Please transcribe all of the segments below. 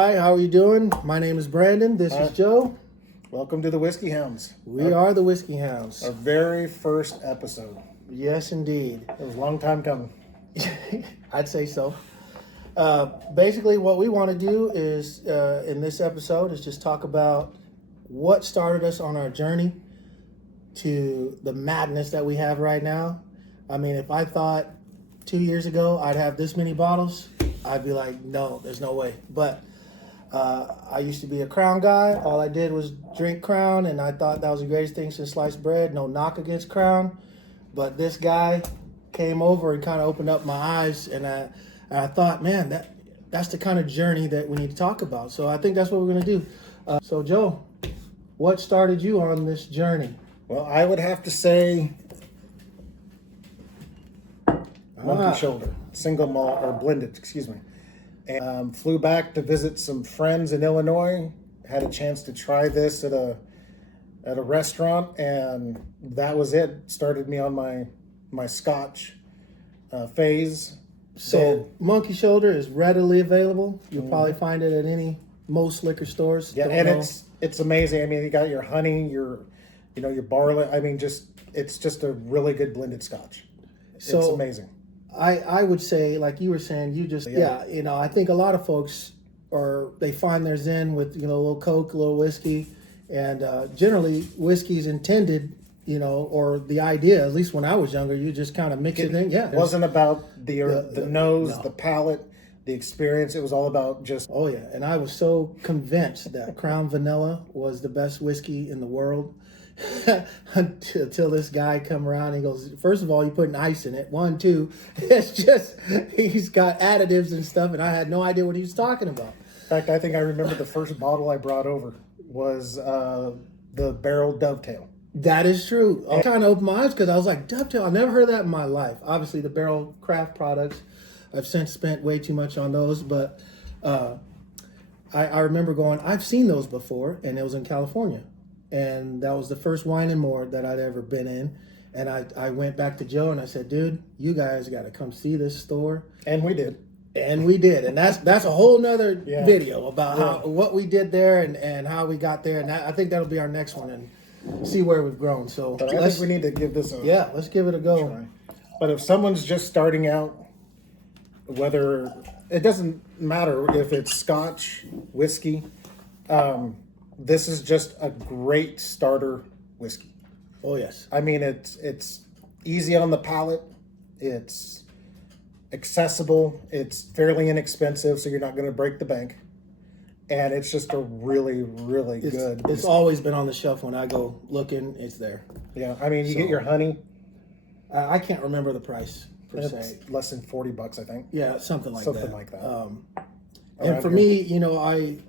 Hi, how are you doing? My name is Brandon. This is Joe. Welcome to the Whiskey Hounds. We are the Whiskey Hounds. Our very first episode. Yes, indeed. It was a long time coming. I'd say so. Basically, what we want to do is, in this episode, is just talk about what started us on our journey to the madness that we have right now. I mean, if I thought 2 years ago I'd have this many bottles, I'd be like, no, there's no way. But I used to be a Crown guy. All I did was drink Crown, and I thought that was the greatest thing since sliced bread. No knock against Crown. But this guy came over and kind of opened up my eyes, and I thought, man, that's the kind of journey that we need to talk about. So I think that's what we're going to do. So, Joe, what started you on this journey? Well, I would have to say Monkey Shoulder, single malt, or blended, excuse me. And flew back to visit some friends in Illinois. Had a chance to try this at a restaurant, and that was it. Started me on my Scotch phase. So Monkey Shoulder is readily available. You'll probably find it at most liquor stores. Yeah, and it's amazing. I mean, you got your honey, your barley. I mean, it's just a really good blended Scotch. It's amazing. I would say, like you were saying, I think a lot of folks they find their zen with, a little Coke, a little whiskey, and generally whiskey's intended, or the idea, at least when I was younger, you just kind of mix it in. Yeah. It wasn't about the nose, the palate, the experience. It was all about just... Oh, yeah. And I was so convinced that Crown Vanilla was the best whiskey in the world until this guy come around and he goes, first of all, you putting ice in it. 1, 2, it's just, he's got additives and stuff, and I had no idea what he was talking about. In fact, I think I remember the first bottle I brought over was the Barrel Dovetail. That is true. I kind of opened my eyes because I was like, Dovetail, I've never heard of that in my life. Obviously, the Barrel Craft products, I've since spent way too much on those, but I remember going, I've seen those before, and it was in California. And that was the first wine and more that I'd ever been in. And I went back to Joe and I said, dude, you guys got to come see this store. And we did. And we did. And that's a whole nother video about what we did there and how we got there. And I think that'll be our next one and see where we've grown. So but I think we need to give this a let's give it a go. Try. But if someone's just starting out, whether it doesn't matter if it's Scotch, whiskey, this is just a great starter whiskey. Oh, yes. I mean, it's easy on the palate. It's accessible. It's fairly inexpensive, so you're not going to break the bank. And it's just a really, really good. It's always been on the shelf when I go looking. It's there. Yeah, I mean, you get your honey. I can't remember the price per se. Less than $40, I think. Yeah, something like that. And for me,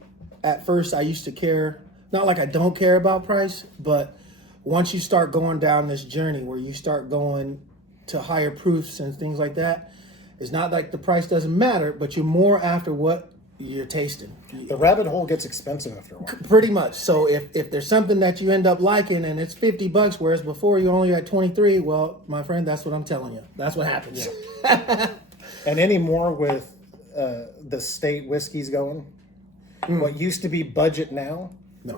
at first I used to care, not like I don't care about price, but once you start going down this journey where you start going to higher proofs and things like that, it's not like the price doesn't matter, but you're more after what you're tasting. The rabbit hole gets expensive after a while. Pretty much. So if there's something that you end up liking and it's $50, whereas before you only had 23, well, my friend, that's what I'm telling you. That's what happens. Yeah. And anymore with the state whiskeys going, what used to be budget now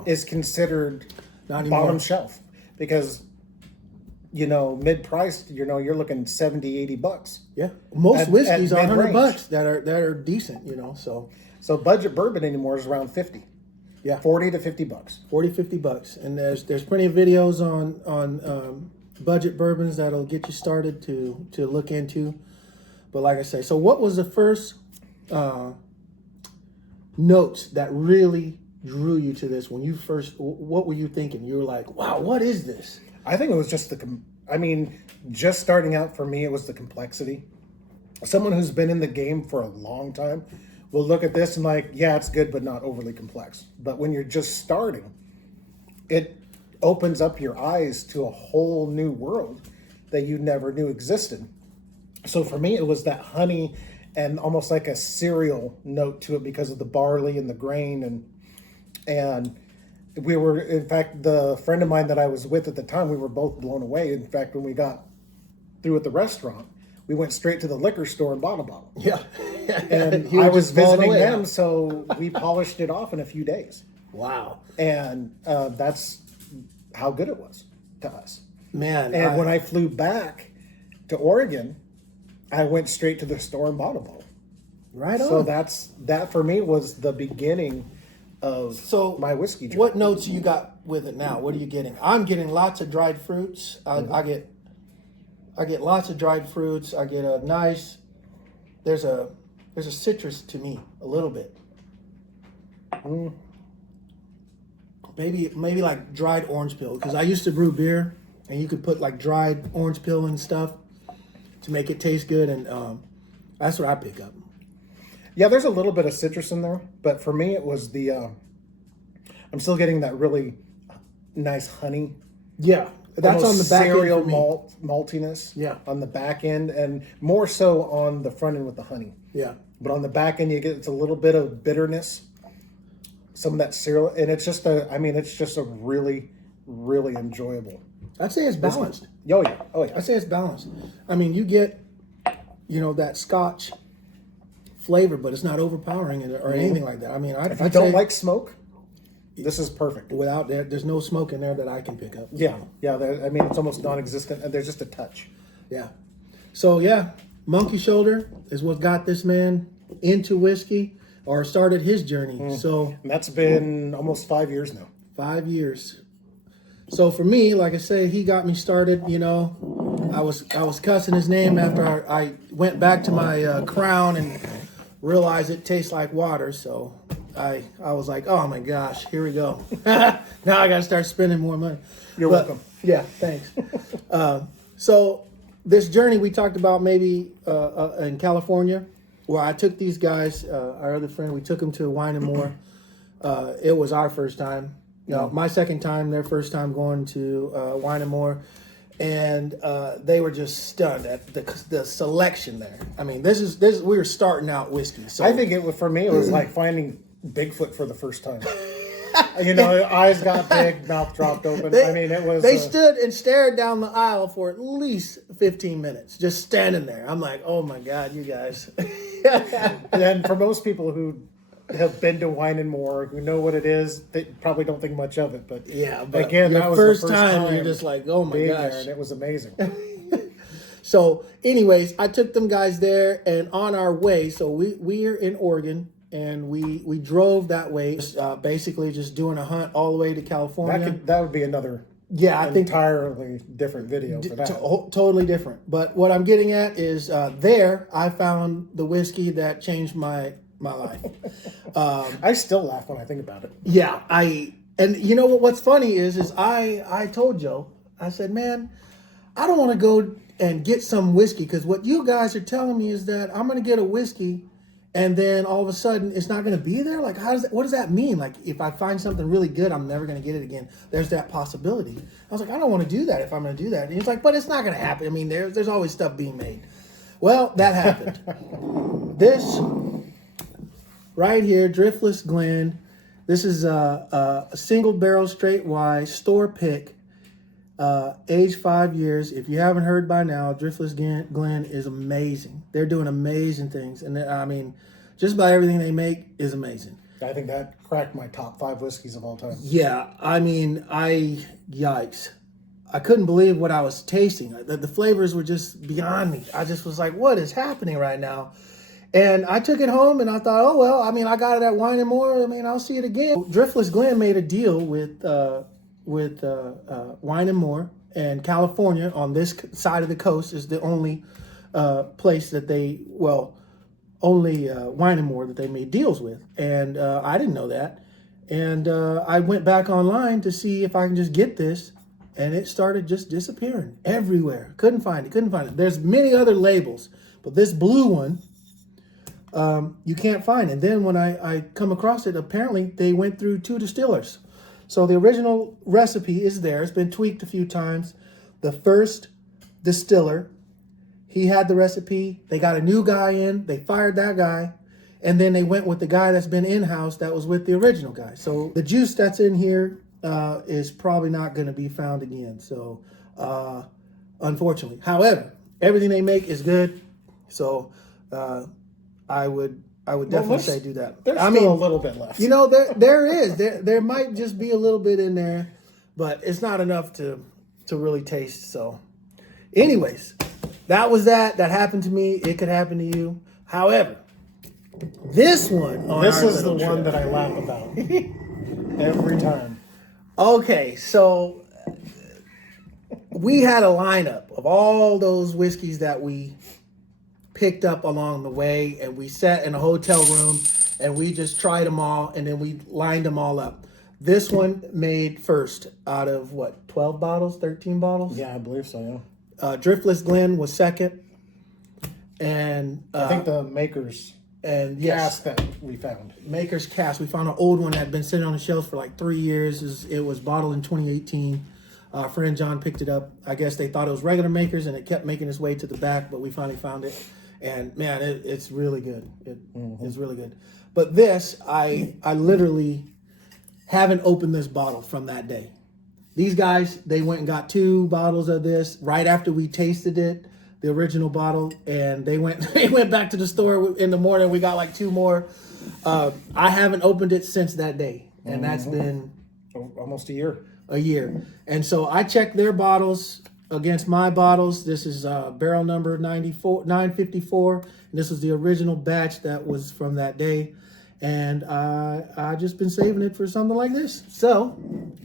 is considered bottom shelf because, mid-priced, you're looking $70, $80. Yeah. Most whiskeys are $100 that are decent, So budget bourbon anymore is around 50. Yeah. 40 to $50. $50. And there's plenty of videos on budget bourbons that'll get you started to look into. But like I say, so what was the first notes that really drew you to this when you first, what were you thinking? You were like, wow, what is this? I think it was just just starting out for me, it was the complexity. Someone who's been in the game for a long time will look at this and like, yeah, it's good, but not overly complex. But when you're just starting, it opens up your eyes to a whole new world that you never knew existed. So for me, it was that honey and almost like a cereal note to it because of the barley and the grain. And we were, in fact, the friend of mine that I was with at the time, we were both blown away. In fact, when we got through at the restaurant, we went straight to the liquor store and bought a bottle. Yeah. And He I was was just blown visiting away, them, huh? so we polished it off in a few days. Wow. And that's how good it was to us. Man. And when I flew back to Oregon, I went straight to the store and bought a bottle. Right on. So that for me was the beginning of my whiskey journey. What notes you got with it now? What are you getting? I'm getting lots of dried fruits. I get lots of dried fruits. I get a nice. There's a citrus to me a little bit. Maybe like dried orange peel, because I used to brew beer and you could put like dried orange peel and stuff to make it taste good, and that's what I pick up. Yeah, there's a little bit of citrus in there, but for me it was the I'm still getting that really nice honey. Yeah, that's on the back end cereal for me. maltiness. Yeah. On the back end, and more so on the front end with the honey. Yeah. But on the back end, it's a little bit of bitterness, some of that cereal, and it's just a really, really enjoyable. I'd say it's balanced. Oh yeah, oh yeah. I'd say it's balanced. I mean, you get, that Scotch flavor, but it's not overpowering or anything like that. I mean, If you don't like smoke, this is perfect. without there, there's no smoke in there that I can pick up. Yeah, yeah. It's almost non-existent, and there's just a touch. Yeah. So yeah, Monkey Shoulder is what got this man into whiskey, or started his journey. So And that's been almost 5 years now. 5 years. So for me, like I say, he got me started. I was cussing his name after I went back to my Crown and realized it tastes like water. So I was like, oh my gosh, here we go. Now I got to start spending more money. You're welcome. Yeah, thanks. So this journey we talked about maybe in California, where I took these guys, our other friend, we took them to Wine and More. It was our first time. My second time, their first time going to Wine and More. And they were just stunned at the selection there. I mean, this is we were starting out whiskey. So I think for me, it was like finding Bigfoot for the first time. Eyes got big, mouth dropped open. It was. They stood and stared down the aisle for at least 15 minutes, just standing there. I'm like, oh my God, you guys. And for most people who have been to Wine and More, who know what it is, they probably don't think much of it. But yeah, but again, your that was first the first time, you're just like, oh my being gosh. there, and it was amazing. So, anyways, I took them guys there, and on our way, so we're in Oregon, and we drove that way, basically just doing a hunt all the way to California. That would be another I think entirely different video for that. Totally different. But what I'm getting at is there I found the whiskey that changed my life. I still laugh when I think about it. Yeah, and you know what's funny is I told Joe, I said, man, I don't want to go and get some whiskey, because what you guys are telling me is that I'm going to get a whiskey and then all of a sudden it's not going to be there. Like, what does that mean? Like, if I find something really good, I'm never going to get it again. There's that possibility. I was like, I don't want to do that if I'm going to do that. And he's like, but it's not going to happen. I mean, there's always stuff being made. Well, that happened. This right here, Driftless Glen. This is a single barrel straight rye store pick, aged 5 years. If you haven't heard by now, Driftless Glen is amazing. They're doing amazing things, and I mean, just about everything they make is amazing. I think that cracked my top 5 whiskeys of all time. Yeah, I mean, yikes. I couldn't believe what I was tasting. The flavors were just beyond me. I just was like, what is happening right now? And I took it home and I thought, oh, well, I mean, I got it at Wine and More. I mean, I'll see it again. Driftless Glen made a deal with Wine and More, and California on this side of the coast is the only place that only Wine and More that they made deals with. And I didn't know that. And I went back online to see if I can just get this, and it started just disappearing everywhere. Couldn't find it. There's many other labels, but this blue one, you can't find. And then when I come across it, apparently they went through 2 distillers. So the original recipe is there. It's been tweaked a few times. The first distiller, he had the recipe. They got a new guy in. They fired that guy. And then they went with the guy that's been in-house that was with the original guy. So the juice that's in here is probably not going to be found again. So unfortunately. However, everything they make is good. So I would definitely say do that. There's still a little bit left. You know, there is. There might just be a little bit in there, but it's not enough to really taste. So anyways, that was that. That happened to me. It could happen to you. However, this one on this our is the little one trip. that I laugh about every time. Okay, so we had a lineup of all those whiskeys that we picked up along the way, and we sat in a hotel room and we just tried them all, and then we lined them all up. This one made first out of what, 12 bottles, 13 bottles? Yeah, I believe so. Yeah. Driftless Glen was second, and I think the Maker's yes, cask that we found. Maker's Cask. We found an old one that had been sitting on the shelves for like 3 years. It was bottled in 2018. Our friend John picked it up. I guess they thought it was regular Maker's, and it kept making its way to the back, but we finally found it. And man, it's really good. It's really good. But this, I literally haven't opened this bottle from that day. These guys, they went and got 2 bottles of this right after we tasted it, the original bottle, and they went back to the store in the morning. We got like 2 more. I haven't opened it since that day, and that's been almost a year. And so I checked their bottles against my bottles. This is barrel number 954. And this was the original batch that was from that day. And I just been saving it for something like this. So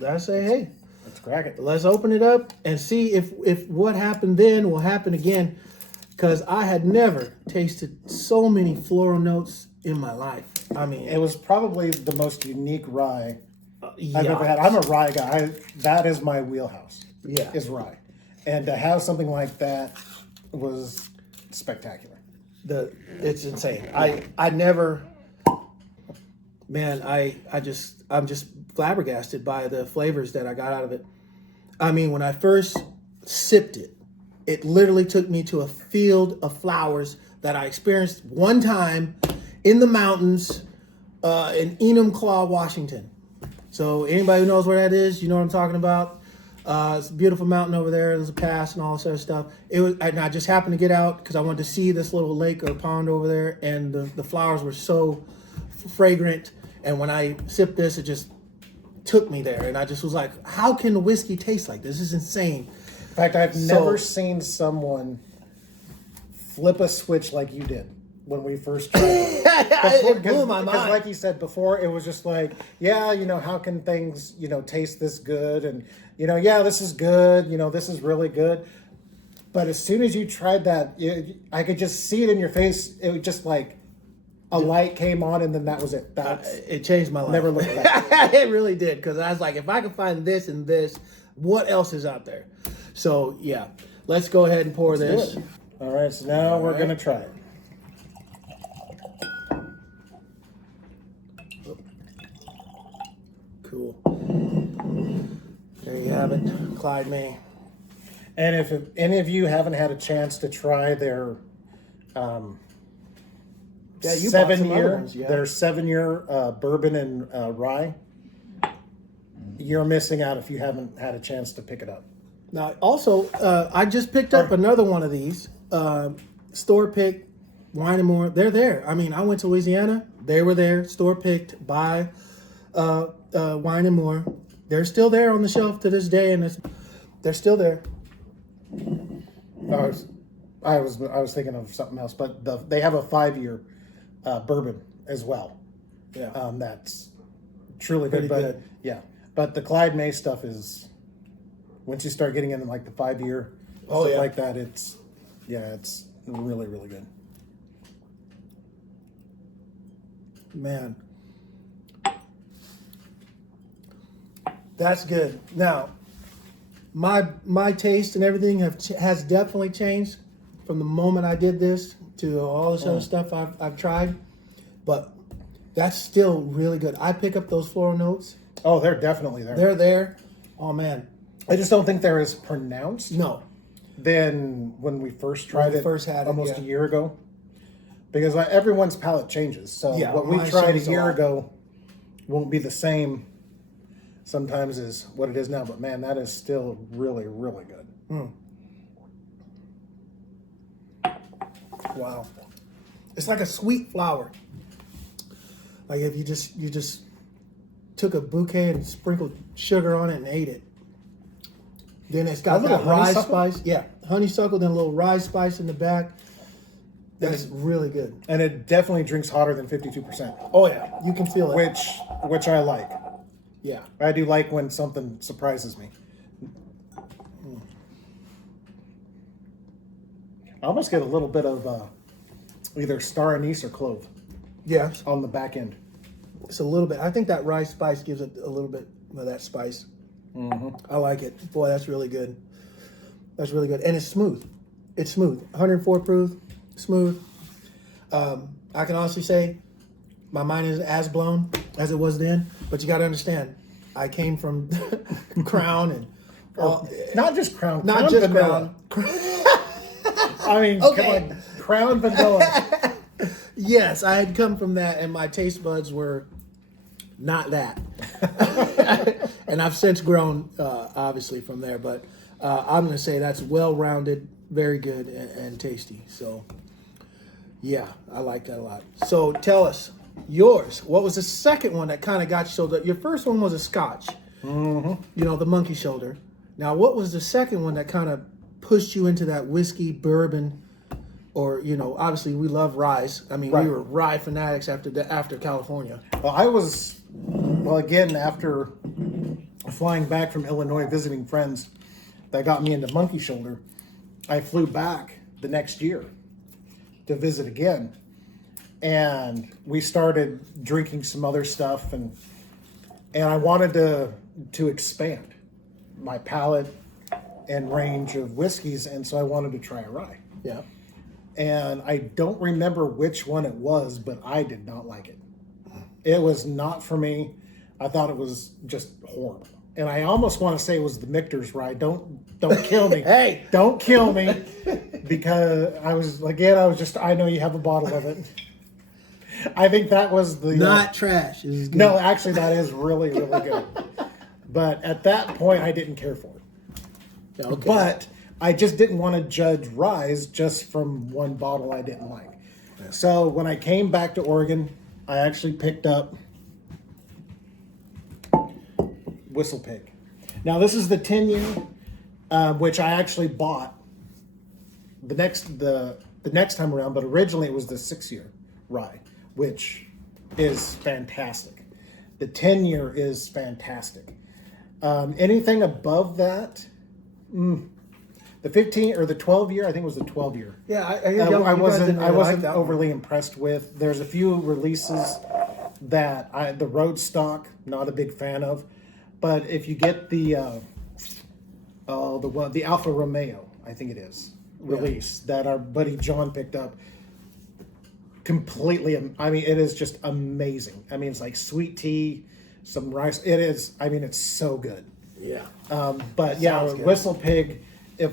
I say, hey, Let's crack it. let's open it up and see if what happened then will happen again. Because I had never tasted so many floral notes in my life. I mean, It was probably the most unique rye yeah. I've ever had. I'm a rye guy. That is my wheelhouse. Yeah. Is rye. And to have something like that was spectacular. It's insane. I never, man, I'm just flabbergasted by the flavors that I got out of it. I mean, when I first sipped it, it literally took me to a field of flowers that I experienced one time in the mountains in Enumclaw, Washington. So anybody who knows where that is, you know what I'm talking about. It's a beautiful mountain over there. There's a pass and all this other stuff. And I just happened to get out because I wanted to see this little lake or pond over there, and the flowers were so fragrant. And when I sipped this, it just took me there, and I just was like, "How can the whiskey taste like this? This is insane." In fact, I've never seen someone flip a switch like you did when we first tried it. It blew my mind. Because like you said before, it was just like, yeah, how can things, taste this good? And, yeah, this is good. This is really good. But as soon as you tried that, I could just see it in your face. It was just like a light came on, and then that was it. It changed my life. Never looked back. It really did, because I was like, if I can find this and this, what else is out there? So, yeah, let's go ahead and pour this. All right, so now we're going to try it. Cool. There you have it, Clyde May. And if any of you haven't had a chance to try their Yeah, you bought some other ones, yeah. their 7-year bourbon and rye, you're missing out if you haven't had a chance to pick it up. Now, also, I just picked up another one of these. Store picked, Wine and More. They're there. I mean, I went to Louisiana. They were there. Store picked by Wine and More. They're still there on the shelf to this day, and they're still there. I was thinking of something else, but they have a 5-year bourbon as well. Yeah. That's truly Pretty good. good. Yeah, but the Clyde May stuff is, once you start getting into like the 5-year Oh, stuff yeah. like that, it's really, really good. Man. That's good. Now, my taste and everything has definitely changed from the moment I did this to all this other stuff I've tried. But that's still really good. I pick up those floral notes. Oh, they're definitely there. They're there. Oh, man. I just don't think they're as pronounced No. than when we first tried we it first had it, almost yeah. a year ago. Because everyone's palate changes. So Yeah, what we mine tried a changes a year lot. ago won't be the same sometimes as what it is now. But man, that is still really, really good. Wow. It's like a sweet flower. Like if you just took a bouquet and sprinkled sugar on it and ate it. Then it's got that rye spice. Yeah, honeysuckle, then a little rye spice in the back. That's really good. And it definitely drinks hotter than 52%. Oh yeah, you can feel it. Which I like. Yeah. I do like when something surprises me. I almost get a little bit of either star anise or clove. Yeah. On the back end. It's a little bit. I think that rye spice gives it a little bit of that spice. Mm-hmm. I like it. Boy, that's really good. That's really good. And it's smooth. It's smooth. 104 proof, smooth. I can honestly say my mind isn't as blown as it was then, but you got to understand, I came from Crown and not just Crown, not Crown just vanilla. Crown. I mean, Okay. come on, Crown vanilla. Yes, I had come from that, and my taste buds were not that. And I've since grown, obviously, from there. But I'm going to say that's well-rounded, very good, and tasty. So, yeah, I like that a lot. So tell us, yours. What was the second one that kind of got you? So your first one was a Scotch. Mm-hmm. You know, the monkey shoulder. Now, what was the second one that kind of pushed you into that whiskey, bourbon, or, you know, obviously we love rye. I mean, Right. We were rye fanatics after California. Well, again, after flying back from Illinois, visiting friends that got me into monkey shoulder, I flew back the next year to visit again. And we started drinking some other stuff, and I wanted to expand my palate and range of whiskeys, and so I wanted to try a rye. Yeah. And I don't remember which one it was, but I did not like it. It was not for me. I thought it was just horrible. And I almost want to say it was the Michter's rye. Don't kill me. Hey! Don't kill me. Because I know you have a bottle of it. I think that was the... Not trash. It was good. No, actually, that is really, really good. But at that point, I didn't care for it. Yeah, okay. But I just didn't want to judge ryes just from one bottle I didn't like. Yeah. So when I came back to Oregon, I actually picked up Whistle Pig. Now this is the 10-year, which I actually bought the next time around, but originally it was the 6-year rye, which is fantastic. The 10-year is fantastic. Anything above that, the 15 or the 12-year, I think it was the 12-year. Yeah, I wasn't overly impressed with. There's a few releases that the road stock, not a big fan of. But if you get the Alfa Romeo, I think it is, release that our buddy John picked up, completely, I mean, it is just amazing. I mean, it's like sweet tea, some rice. It is, I mean, it's so good. Yeah. But yeah, Whistle Pig, if,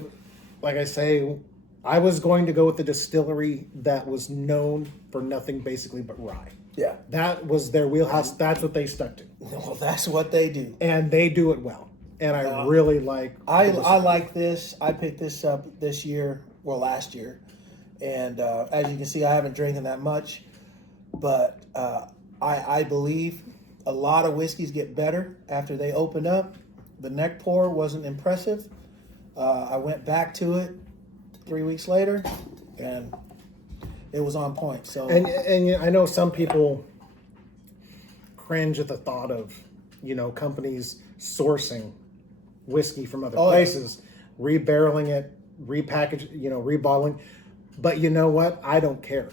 like I say, I was going to go with the distillery that was known for nothing basically but rye. Yeah. That was their wheelhouse. That's what they stuck to. Well, that's what they do. And they do it well. And I really like... I like this. I picked this up last year. And as you can see, I haven't drinking that much. But I believe a lot of whiskeys get better after they open up. The neck pour wasn't impressive. I went back to it 3 weeks later, and it was on point. So and I know some people cringe at the thought of, companies sourcing whiskey from other places, rebarreling it, rebottling. But you know what? I don't care.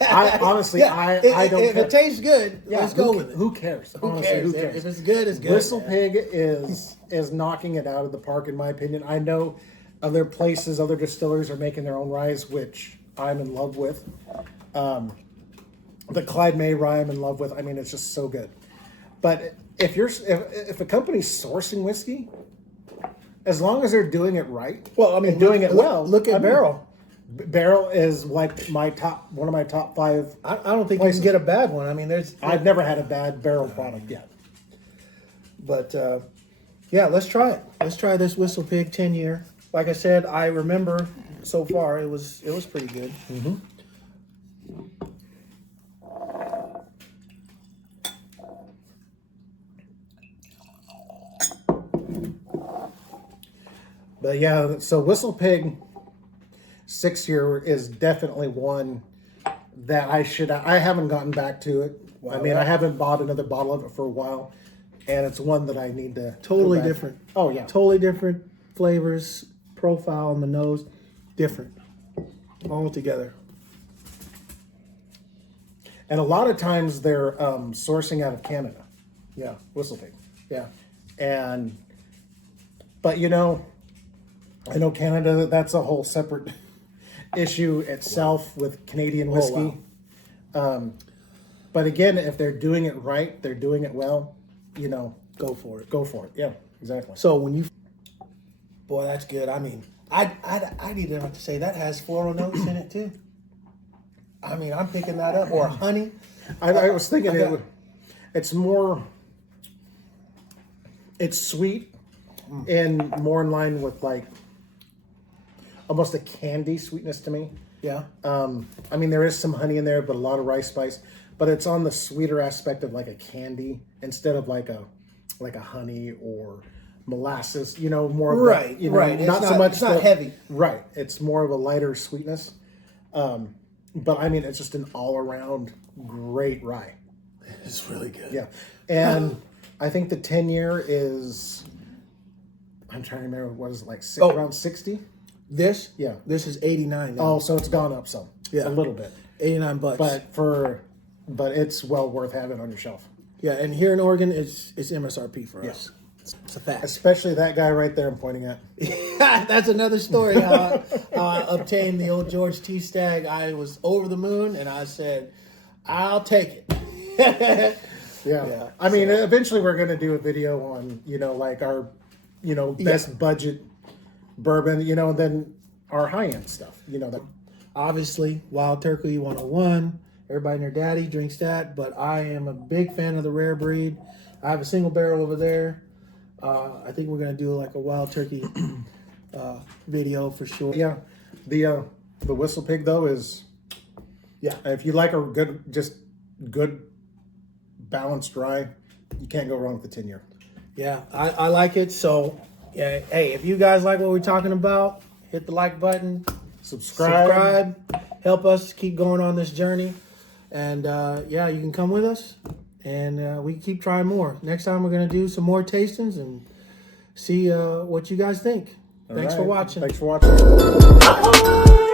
I honestly, I don't care. If it tastes good, let's go with it. Who cares? Who cares? If it's good, it's good. Whistle Pig is knocking it out of the park, in my opinion. I know other places, other distillers are making their own ryes, which I'm in love with. The Clyde May rye I'm in love with. I mean, it's just so good. But if a company's sourcing whiskey, as long as they're doing it right, doing it well. Look at Barrel. Barrel is like one of my top 5. I don't think places. you can get a bad one. I mean, I've never had a bad Barrel product yet. But yeah, let's try it. Let's try this Whistle Pig 10-year. Like I said, I remember so far, it was pretty good. Mm-hmm. But yeah, so Whistle Pig 6 year is definitely one that I haven't gotten back to it. Wow, I mean, I haven't bought another bottle of it for a while, and it's one that I need to Totally go back. different. Oh yeah, Totally different flavors, profile on the nose, different, all together. and a lot of times they're sourcing out of Canada. Yeah, Whistle Pig, yeah. but you know, I know Canada. That's a whole separate issue itself with Canadian whiskey. wow. But again, if they're doing it right, they're doing it well. You know, Go for it. go for it. Yeah, exactly. So when you, boy, that's good. I mean, I need to say that has floral notes in it too. I mean, I'm picking that up, or honey. I was thinking it's more, it's sweet and more in line with like almost a candy sweetness to me. Yeah, I mean, there is some honey in there, but a lot of rice spice. But it's on the sweeter aspect of like a candy instead of like a honey or molasses. You know, more of right, the, you know, right. not so much. It's not heavy. Right. It's more of a lighter sweetness. But I mean, it's just an all around great rye. It's really good. Yeah, and I think the 10-year is. I'm trying to remember. What is it like? Around 60. This, Yeah. this is 89 now. Oh, so it's gone up some. Yeah. A little bit. $89. But it's well worth having on your shelf. Yeah, and here in Oregon, it's MSRP for us. It's a fact. Especially that guy right there I'm pointing at. That's another story. How I obtained the old George T. Stagg. I was over the moon, and I said, "I'll take it." Yeah. I mean, eventually we're going to do a video on, you know, like our, you know, best budget bourbon, you know, and then our high-end stuff, you know. That. Obviously, Wild Turkey 101. Everybody and their daddy drinks that, but I am a big fan of the rare breed. I have a single barrel over there. I think we're going to do like a Wild Turkey video for sure. Yeah. The Whistle Pig, though, is... Yeah. If you like a good balanced rye, you can't go wrong with the 10-year. Yeah, I like it. So, yeah, hey, if you guys like what we're talking about, hit the like button. Subscribe. Help us keep going on this journey. And, yeah, you can come with us. And we can keep trying more. Next time we're going to do some more tastings and see what you guys think. Thanks for watching. Thanks for watching.